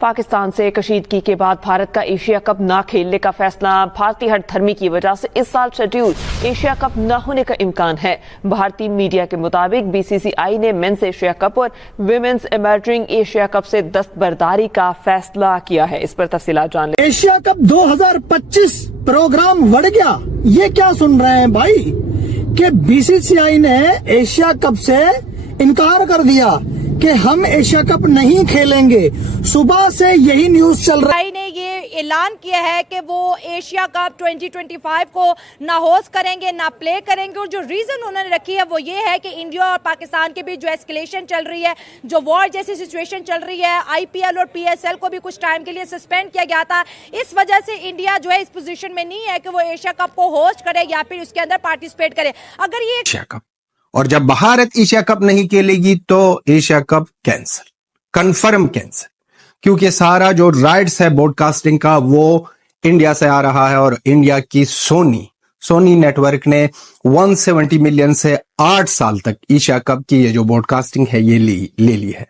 पाकिस्तान से कशीदगी के बाद भारत का एशिया कप न खेलने का फैसला भारतीय हठधर्मी की वजह से इस साल शेड्यूल एशिया कप न होने का इम्कान है। भारतीय मीडिया के मुताबिक बीसीसीआई ने मेंस एशिया कप और विमेंस इमर्जिंग एशिया कप से दस्तबरदारी का फैसला किया है। इस पर तफसीलात जान लें। एशिया कप 2025 प्रोग्राम बढ़ गया, ये क्या सुन रहे हैं भाई कि बीसीसीआई ने एशिया कप से इनकार कर दिया कि हम एशिया कप नहीं खेलेंगे। सुबह से यही न्यूज चल रहा है। ने ये ऐलान किया है कि वो एशिया कप 2025 को ना होस्ट करेंगे ना प्ले करेंगे, और जो रीजन उन्होंने रखी है वो ये है कि इंडिया और पाकिस्तान के बीच जो एस्केलेशन चल रही है, जो वॉर जैसी सिचुएशन चल रही है, आईपीएल और पीएसएल को भी कुछ टाइम के लिए सस्पेंड किया गया था। इस वजह से इंडिया जो है इस पोजीशन में नहीं है कि वो एशिया कप को होस्ट करे या फिर उसके अंदर पार्टिसिपेट करे। अगर ये एशिया कप और जब भारत एशिया कप नहीं खेलेगी तो Asia cup cancel, confirm cancel, क्योंकि सारा जो राइट्स है ब्रॉडकास्टिंग का वो इंडिया से आ रहा है और इंडिया की सोनी नेटवर्क ने 170 मिलियन से 8 साल तक एशिया कप की ये जो ब्रॉडकास्टिंग है ये ले ली है।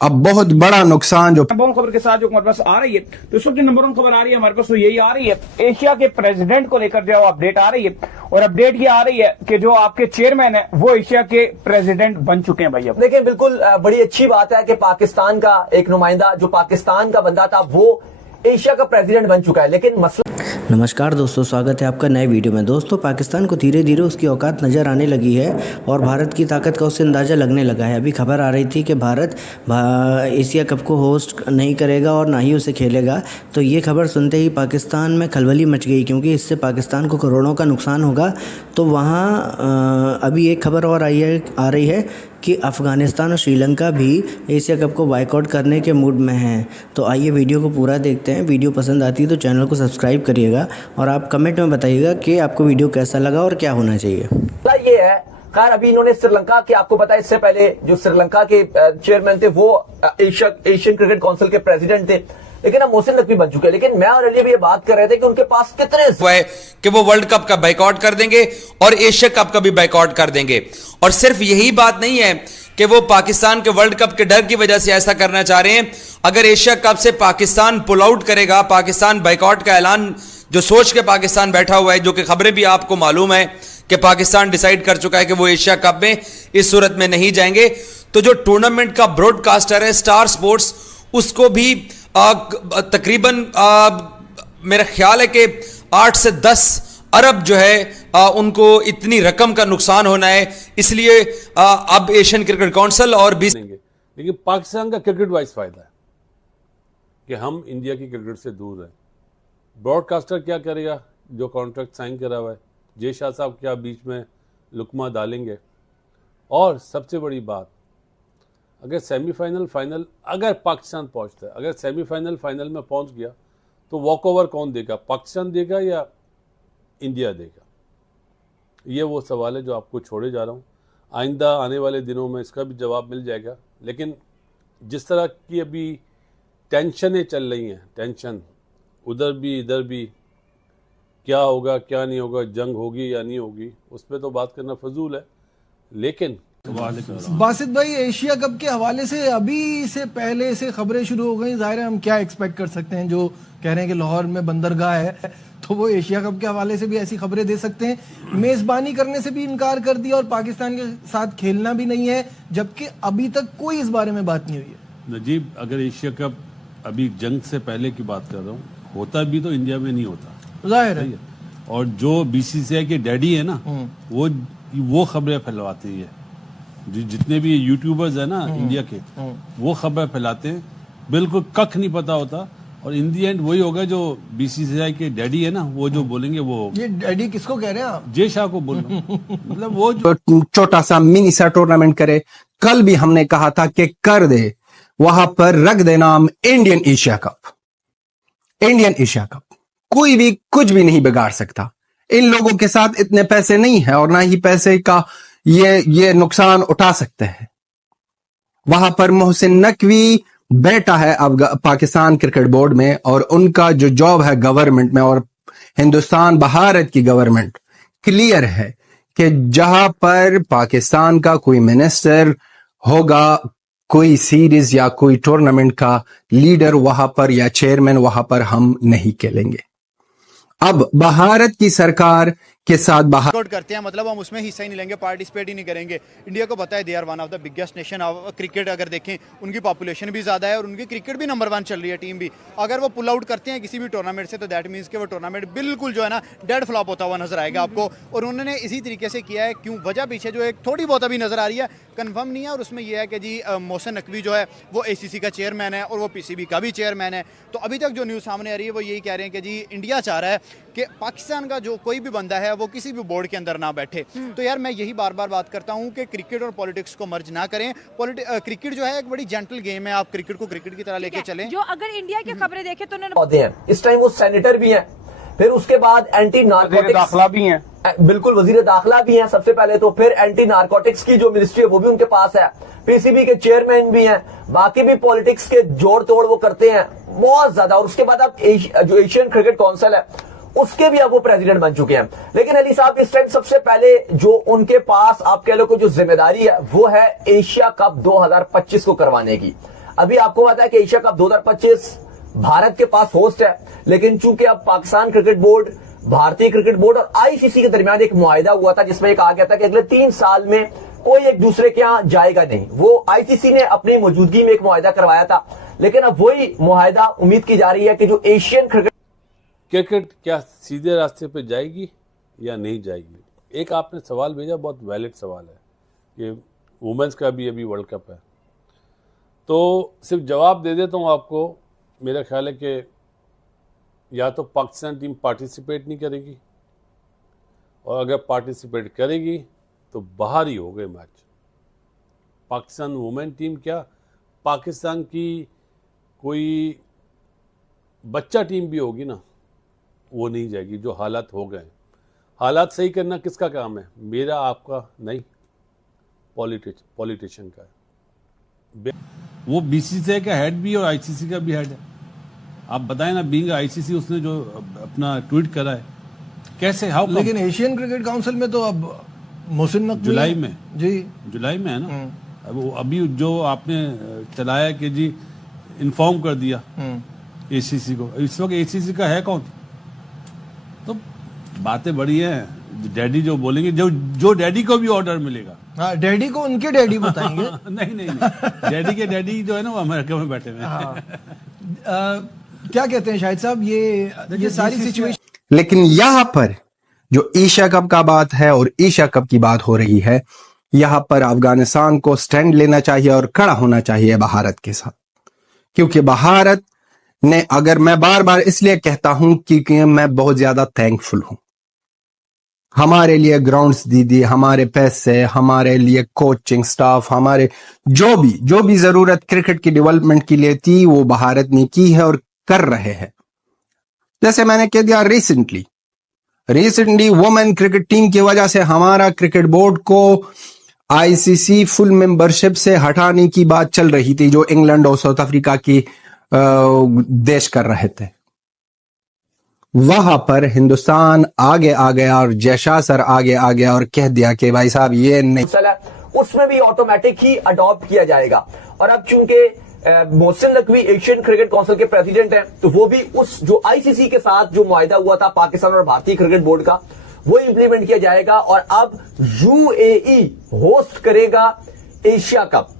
अब बहुत बड़ा नुकसान जो नंबर खबर के साथ जो हमारे पास आ रही है, तो इस वक्त नंबर खबर आ रही है हमारे पास, तो यही आ रही है एशिया के प्रेसिडेंट को लेकर जो अपडेट आ रही है, और अपडेट ये आ रही है कि जो आपके चेयरमैन है वो एशिया के प्रेसिडेंट बन चुके हैं। भाई अब देखिए, बिल्कुल बड़ी अच्छी बात है कि पाकिस्तान का एक नुमाइंदा जो पाकिस्तान का बंदा था वो एशिया का प्रेसिडेंट बन चुका है। लेकिन मसला नमस्कार दोस्तों, स्वागत है आपका नए वीडियो में। दोस्तों, पाकिस्तान को धीरे धीरे उसकी औकात नज़र आने लगी है और भारत की ताकत का उससे अंदाज़ा लगने लगा है। अभी खबर आ रही थी कि भारत एशिया कप को होस्ट नहीं करेगा और ना ही उसे खेलेगा, तो ये खबर सुनते ही पाकिस्तान में खलबली मच गई, क्योंकि इससे पाकिस्तान को करोड़ों का नुकसान होगा। तो वहाँ अभी एक खबर और आ रही है कि अफ़गानिस्तान और श्रीलंका भी एशिया कप को बायकॉट करने के मूड में हैं। तो आइए वीडियो को पूरा देखते हैं। वीडियो पसंद आती है तो चैनल को सब्सक्राइब करिएगा और आप कमेंट में बताइएगा कि आपको वीडियो कैसा लगा और क्या होना चाहिए। ये है खैर, अभी इन्होंने श्रीलंका के, आपको पता है इससे पहले जो श्रीलंका के चेयरमैन थे वो एशियन क्रिकेट काउंसिल के प्रेसिडेंट थे, लेकिन अब मोहसिन नकवी बन चुके हैं। लेकिन मैं और अली भी ये बात कर रहे थे कि उनके पास कितने है कि वो वर्ल्ड कप का बायकॉट कर देंगे और एशिया कप का भी बायकॉट कर देंगे। और सिर्फ यही बात नहीं है कि वो पाकिस्तान के वर्ल्ड कप के डर की वजह से ऐसा करना चाह रहे हैं। अगर एशिया कप से पाकिस्तान पुल आउट करेगा, पाकिस्तान बायकॉट का ऐलान जो सोच के पाकिस्तान बैठा हुआ है, जो कि खबरें भी आपको मालूम है कि पाकिस्तान डिसाइड कर चुका है कि वो एशिया कप में इस सूरत में नहीं जाएंगे, तो जो टूर्नामेंट का ब्रॉडकास्टर है स्टार स्पोर्ट्स, उसको भी तकरीबन मेरा ख्याल है कि 8 से 10 अरब जो है उनको इतनी रकम का नुकसान होना है। इसलिए अब एशियन क्रिकेट काउंसिल और लेकिन पाकिस्तान का क्रिकेट वाइज फायदा है कि हम इंडिया की क्रिकेट से दूर हैं। ब्रॉडकास्टर क्या करेगा? जो कॉन्ट्रैक्ट साइन करा हुआ है, जय शाह साहब क्या बीच में लुकमा डालेंगे? और सबसे बड़ी बात, अगर सेमीफाइनल फाइनल अगर पाकिस्तान पहुंचता है, अगर सेमीफाइनल फाइनल में पहुंच गया तो वॉक ओवर कौन देगा? पाकिस्तान देगा या इंडिया देगा? ये वो सवाल है जो आपको छोड़े जा रहा हूँ। आइंदा आने वाले दिनों में इसका भी जवाब मिल जाएगा। लेकिन जिस तरह की अभी टेंशनें चल रही हैं, टेंशन उधर भी इधर भी, क्या होगा क्या नहीं होगा, जंग होगी या नहीं होगी, उस पर तो बात करना फजूल है। लेकिन बासित भाई, एशिया कप के हवाले से अभी से पहले से खबरें शुरू हो गई। जाहिर है हम क्या एक्सपेक्ट कर सकते हैं, जो कह रहे हैं कि लाहौर में बंदरगाह है तो वो एशिया कप के हवाले से भी ऐसी खबरें दे सकते हैं। मेजबानी करने से भी इनकार कर दिया और पाकिस्तान के साथ खेलना भी नहीं है, जबकि अभी तक कोई इस बारे में बात नहीं हुई है। नजीब, अगर एशिया कप अभी जंग से पहले की बात कर रहा हूँ, होता भी तो इंडिया में नहीं होता, जाहिर है। और जो बीसीसीआई के डैडी है ना, वो खबरें फैलवाते हैं। जितने भी यूट्यूबर्स है ना इंडिया के, वो खबर फैलाते हैं, बिल्कुल कख नहीं पता होता। और इन दी एंड वही होगा जो बीसीसीआई के डैडी है ना, वो जो बोलेंगे। वो ये डैडी किसको कह रहे हैं आप? जय शाह को बोल रहा हूं। मतलब वो छोटा सा मिनी सा टूर्नामेंट करे। कल भी हमने कहा था कि कर दे, वहां पर रख दे नाम Indian Asia cup. Indian Asia cup कोई भी कुछ भी नहीं बिगाड़ सकता। इन लोगों के साथ इतने पैसे नहीं है और ना ही पैसे का ये नुकसान उठा सकते हैं। वहां पर मोहसिन नकवी बैठा है अब पाकिस्तान क्रिकेट बोर्ड में, और उनका जो जॉब है गवर्नमेंट में, और हिंदुस्तान भारत की गवर्नमेंट क्लियर है कि जहां पर पाकिस्तान का कोई मिनिस्टर होगा कोई सीरीज या कोई टूर्नामेंट का लीडर वहां पर या चेयरमैन वहां पर हम नहीं खेलेंगे। अब भारत की सरकार के साथ बाहर करते हैं, मतलब हम उसमें हिस्सा ही नहीं लेंगे, पार्टिसिपेट ही नहीं करेंगे। इंडिया को पता है they are one of the biggest nation of cricket. अगर देखें उनकी पॉपुलेशन भी ज़्यादा है और उनकी क्रिकेट भी नंबर 1 चल रही है, टीम भी। अगर वो पुल आउट करते हैं किसी भी टूर्नामेंट से तो दैट मीन्स कि वो टूर्नामेंट बिल्कुल जो है ना डेड फ्लॉप होता हुआ नजर आएगा आपको। और उन्होंने इसी तरीके से किया है। क्यों वजह पीछे जो एक थोड़ी बहुत अभी नजर आ रही है, कन्फर्म नहीं है, और उसमें यह है कि जी मोहसिन नकवी जो है वो ACC का चेयरमैन है और वो PCB का भी चेयरमैन है। तो अभी तक जो न्यूज़ सामने आ रही है वो यही कह रहे हैं कि जी इंडिया चाह रहा है कि पाकिस्तान का जो कोई भी बंदा है वो किसी भी बोर्ड के अंदर ना बैठे। तो यार मैं यही बार बार बात करता हूं कि क्रिकेट और पॉलिटिक्स को मर्ज ना करें। क्रिकेट जो है एक बड़ी जेंटल गेम है, आप क्रिकेट को क्रिकेट की तरह लेके चलें। जो अगर इंडिया की खबरें देखें तो उन्होंने हैं इस टाइम वो सेनेटर भी हैं, फिर उसके बाद एंटी नारकोटिक्स दाखिला भी हैं, बिल्कुल वजीर दाखिला भी हैं सबसे पहले तो, फिर एंटी नारकोटिक्स की जो मिनिस्ट्री है वो भी उनके पास है, PCB के चेयरमैन भी हैं, बाकी भी पॉलिटिक्स के जोड़ तोड़ वो करते हैं बहुत ज्यादा। और उसके बाद अब जो एशियन क्रिकेट काउंसिल है उसके भी अब वो प्रेसिडेंट बन चुके हैं। लेकिन अली साहब इस टाइम सबसे पहले जो उनके पास आप कह लो कि जो जिम्मेदारी है वो है एशिया कप 2025 को करवाने की। अभी आपको पता है कि एशिया कप 2025 भारत के पास होस्ट है, लेकिन चूंकि अब पाकिस्तान क्रिकेट बोर्ड, भारतीय क्रिकेट बोर्ड और ICC के दरमियान एक मुआहिदा हुआ था जिसमें कहा गया था कि अगले 3 साल में कोई एक दूसरे के यहां जाएगा नहीं। वो ICC ने अपनी मौजूदगी में एक मुआहिदा करवाया था, लेकिन अब वही मुआहिदा उम्मीद की जा रही है कि जो एशियन क्रिकेट क्या सीधे रास्ते पे जाएगी या नहीं जाएगी। एक आपने सवाल भेजा, बहुत वैलिड सवाल है। ये वुमेन्स का भी अभी वर्ल्ड कप है, तो सिर्फ जवाब दे देता हूँ आपको। मेरा ख्याल है कि या तो पाकिस्तान टीम पार्टिसिपेट नहीं करेगी, और अगर पार्टिसिपेट करेगी तो बाहर ही हो गए मैच। पाकिस्तान वुमेन टीम क्या, पाकिस्तान की कोई बच्चा टीम भी होगी ना, वो नहीं जाएगी। जो हालात हो गए, हालात सही करना किसका काम है? मेरा, आपका नहीं, पॉलिटिशियन का है। वो BCCI का हेड भी और ICC का भी हेड है। आप बताएं ना, बीइंग ICC उसने जो अपना ट्वीट करा है कैसे, हाउ? लेकिन एशियन क्रिकेट काउंसिल में तो अब मोहसिन नकवी जुलाई में, जी जुलाई में है ना। अब अभी जो आपने चलाया कि जी इन्फॉर्म कर दिया ACC को, इस वक्त ACC का है कौन? तो बातें बड़ी हैं। डैडी जो बोलेंगे, जो डैडी को भी ऑर्डर मिलेगा। हाँ, डैडी को उनके डैडी बताएंगे। नहीं, डैडी के डैडी जो है ना वो अमेरिका में बैठे हुए हैं। क्या कहते हैं शाहिद साहब, ये सारी सिचुएशन। लेकिन यहां पर जो एशिया कप का बात है और एशिया कप की बात हो रही है, यहां पर अफगानिस्तान को स्टैंड लेना चाहिए और खड़ा होना चाहिए भारत के साथ। क्योंकि भारत ने, अगर मैं बार बार इसलिए कहता हूं क्योंकि मैं बहुत ज्यादा थैंकफुल हूं, हमारे लिए ग्राउंड्स दी, हमारे पैसे, हमारे लिए कोचिंग स्टाफ, हमारे जो भी जरूरत क्रिकेट की डेवलपमेंट के लिए थी वो भारत ने की है और कर रहे हैं। जैसे मैंने कह दिया, रिसेंटली वुमेन क्रिकेट टीम की वजह से हमारा क्रिकेट बोर्ड को ICC फुल मेंबरशिप से हटाने की बात चल रही थी, जो इंग्लैंड और साउथ अफ्रीका की देश कर रहे थे। वहां पर हिंदुस्तान आगे आ गया और जयशाह सर आगे आ गया और कह दिया कि भाई साहब ये नहीं, उसमें भी ऑटोमेटिक ही अडॉप्ट किया जाएगा। और अब चूंकि Mohsin Naqvi Asian cricket council के प्रेसिडेंट हैं, तो वो भी उस जो ICC के साथ जो मुआहिदा हुआ था पाकिस्तान और भारतीय क्रिकेट बोर्ड का, वो इंप्लीमेंट किया जाएगा। और अब UAE होस्ट करेगा एशिया कप,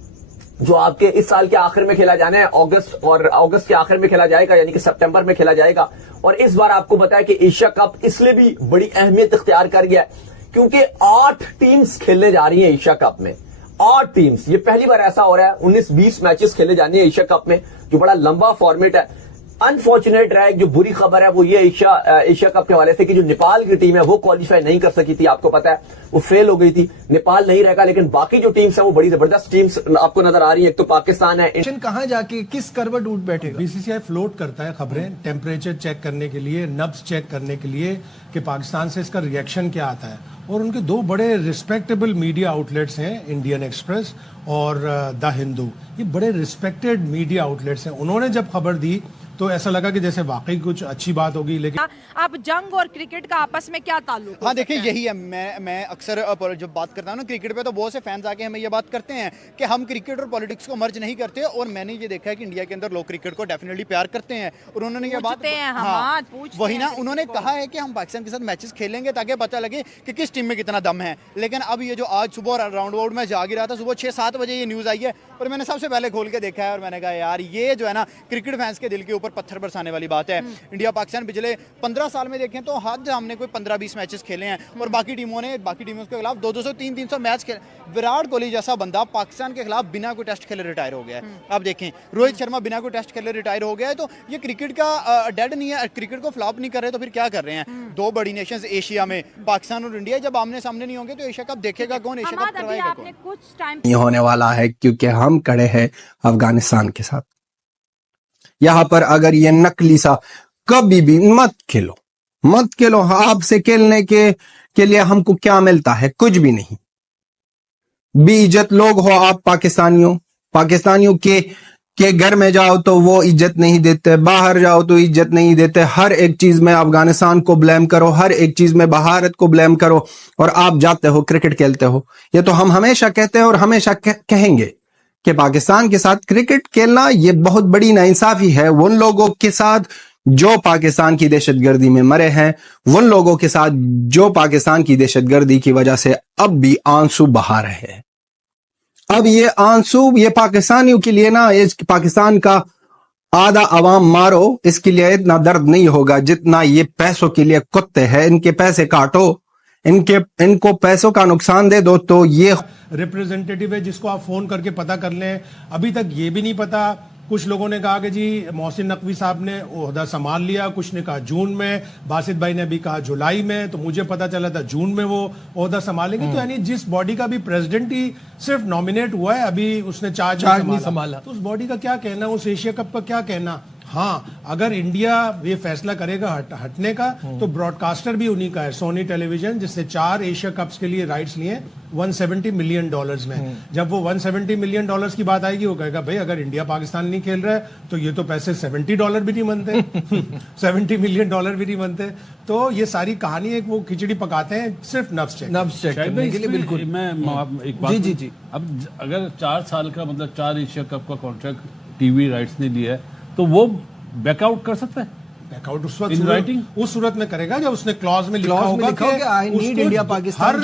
जो आपके इस साल के आखिर में खेला जाना है, अगस्त के आखिर में खेला जाएगा, यानी कि सितंबर में खेला जाएगा। और इस बार आपको बताया कि एशिया कप इसलिए भी बड़ी अहमियत इख्तियार कर गया है क्योंकि 8 टीम्स खेलने जा रही हैं एशिया कप में। 8 टीम्स, ये पहली बार ऐसा हो रहा है। 19-20 मैचेस खेले जाने हैं एशिया कप में, जो बड़ा लंबा फॉर्मेट है। अनफॉर्चुनेट रहा है, जो बुरी खबर है वो ये एशिया कप के हवाले से कि जो नेपाल की टीम है वो क्वालिफाई नहीं कर सकी थी, आपको पता है वो फेल हो गई थी, नेपाल नहीं रहेगा। लेकिन बाकी जो टीम्स है वो बड़ी जबरदस्त टीम्स आपको नजर आ रही है। एक तो पाकिस्तान है, कहां जाके किस करवट उठ बैठेगा? BCCI फ्लोट करता है खबरें टेम्परेचर चेक करने के लिए, नब्ज चेक करने के लिए कि पाकिस्तान से इसका रिएक्शन क्या आता है। और उनके दो बड़े रिस्पेक्टेबल मीडिया आउटलेट्स हैं, इंडियन एक्सप्रेस और द हिंदू। ये बड़े रिस्पेक्टेड मीडिया आउटलेट्स हैं। उन्होंने जब खबर दी तो ऐसा लगा कि जैसे वाकई कुछ अच्छी बात होगी, लेकिन आप जंग और क्रिकेट का आपस में क्या ताल्लुक? हाँ देखिए, यही है, मैं अक्सर जब बात करता हूँ ना क्रिकेट पे, तो बहुत से फैंस आके हमें ये बात करते हैं कि हम क्रिकेट और पॉलिटिक्स को मर्ज नहीं करते, और मैंने ये देखा है कि इंडिया के अंदर लोग क्रिकेट को डेफिनेटली प्यार करते हैं, और उन्होंने ये बात वही ना, उन्होंने कहा है कि हम पाकिस्तान के साथ मैचेस खेलेंगे ताकि पता लगे कि किस टीम में कितना दम है। लेकिन अब ये जो आज सुबह राउंड अबाउट में जाग रहा था, सुबह 6-7 बजे ये न्यूज़ आई है, और मैंने सबसे पहले खोल के देखा है, और मैंने कहा यार ये जो है ना क्रिकेट फैंस के दिल के ऊपर पत्थर बरसाने वाली बात है। इंडिया पाकिस्तान पिछले 15 साल में देखें तो हद हमने कोई 15-20 मैचेस खेले हैं, और बाकी टीमों के खिलाफ 200 300 मैच खेले। विराट कोहली जैसा बंदा पाकिस्तान के खिलाफ बिना कोई टेस्ट खेले रिटायर हो गया है। आप देखें, रोहित शर्मा बिना कोई टेस्ट खेले रिटायर हो गया है। तो ये क्रिकेट का डेड नहीं है, क्रिकेट को फ्लॉप नहीं कर रहे तो फिर क्या कर रहे हैं? दो बड़ी नेशंस एशिया में, पाकिस्तान और इंडिया, जब आमने सामने नहीं होंगे तो एशिया कप देखेगा कौन, एशिया कप करवाएगा कौन? कुछ टाइम नहीं होने वाला है, क्योंकि हम खड़े हैं अफगानिस्तान के साथ। यहां पर अगर ये नकली सा कभी भी मत खेलो। आपसे खेलने के लिए हमको क्या मिलता है? कुछ भी नहीं। बेइज्जत लोग हो आप पाकिस्तानियों के घर में जाओ तो वो इज्जत नहीं देते, बाहर जाओ तो इज्जत नहीं देते। हर एक चीज में अफगानिस्तान को ब्लेम करो, हर एक चीज में भारत को ब्लेम करो, और आप जाते हो क्रिकेट खेलते हो। ये तो हम हमेशा कहते हैं और हमेशा कहेंगे कि पाकिस्तान के साथ क्रिकेट खेलना ये बहुत बड़ी नाइंसाफी है उन लोगों के साथ जो पाकिस्तान की दहशतगर्दी में मरे हैं, उन लोगों के साथ जो पाकिस्तान की दहशतगर्दी की वजह से अब भी आंसू बहा रहे हैं। अब ये आंसू ये पाकिस्तानियों के लिए ना, इस पाकिस्तान का आधा अवाम मारो, इसके लिए इतना दर्द नहीं होगा जितना ये पैसों के लिए कुत्ते हैं। इनके पैसे काटो, इनको पैसों का नुकसान दे दो, तो ये रिप्रेजेंटेटिव है जिसको आप फोन करके पता कर लें। अभी तक ये भी नहीं पता। कुछ लोगों ने कहा कि जी मोहसिन नकवी साहब ने ओहदा संभाल लिया, कुछ ने कहा जून में, बासित भाई ने भी कहा जुलाई में, तो मुझे पता चला था जून में वो ओहदा संभालेंगे। तो यानी जिस बॉडी का भी प्रेसिडेंट ही सिर्फ नॉमिनेट हुआ है, अभी उसने चार्ज नहीं संभाला, तो उस बॉडी का क्या कहना, उस एशिया कप का क्या कहना? हाँ, अगर इंडिया ये फैसला करेगा हटने का, तो ब्रॉडकास्टर भी उन्हीं का है, सोनी टेलीविजन, जिससे 4 एशिया कप्स के लिए राइट्स लिए $170 मिलियन में। जब वो $170 मिलियन की बात आएगी, वो कहेगा भाई अगर इंडिया पाकिस्तान नहीं खेल रहा है तो ये तो पैसे $70 भी नहीं बनते, $70 मिलियन भी नहीं बनते। तो ये सारी कहानी एक वो खिचड़ी पकाते हैं सिर्फ नब्ज चेक करने के लिए। बिल्कुल, मैं एक बात जी। अब अगर 4 साल का मतलब 4 एशिया कप का कॉन्ट्रैक्ट टीवी राइट्स ने लिया है, तो वो बैकआउट कर सकता है। बैकआउट उस सूरत में करेगा जब उसने क्लॉज में लिखा होगा कि आई नीड इंडिया पाकिस्तान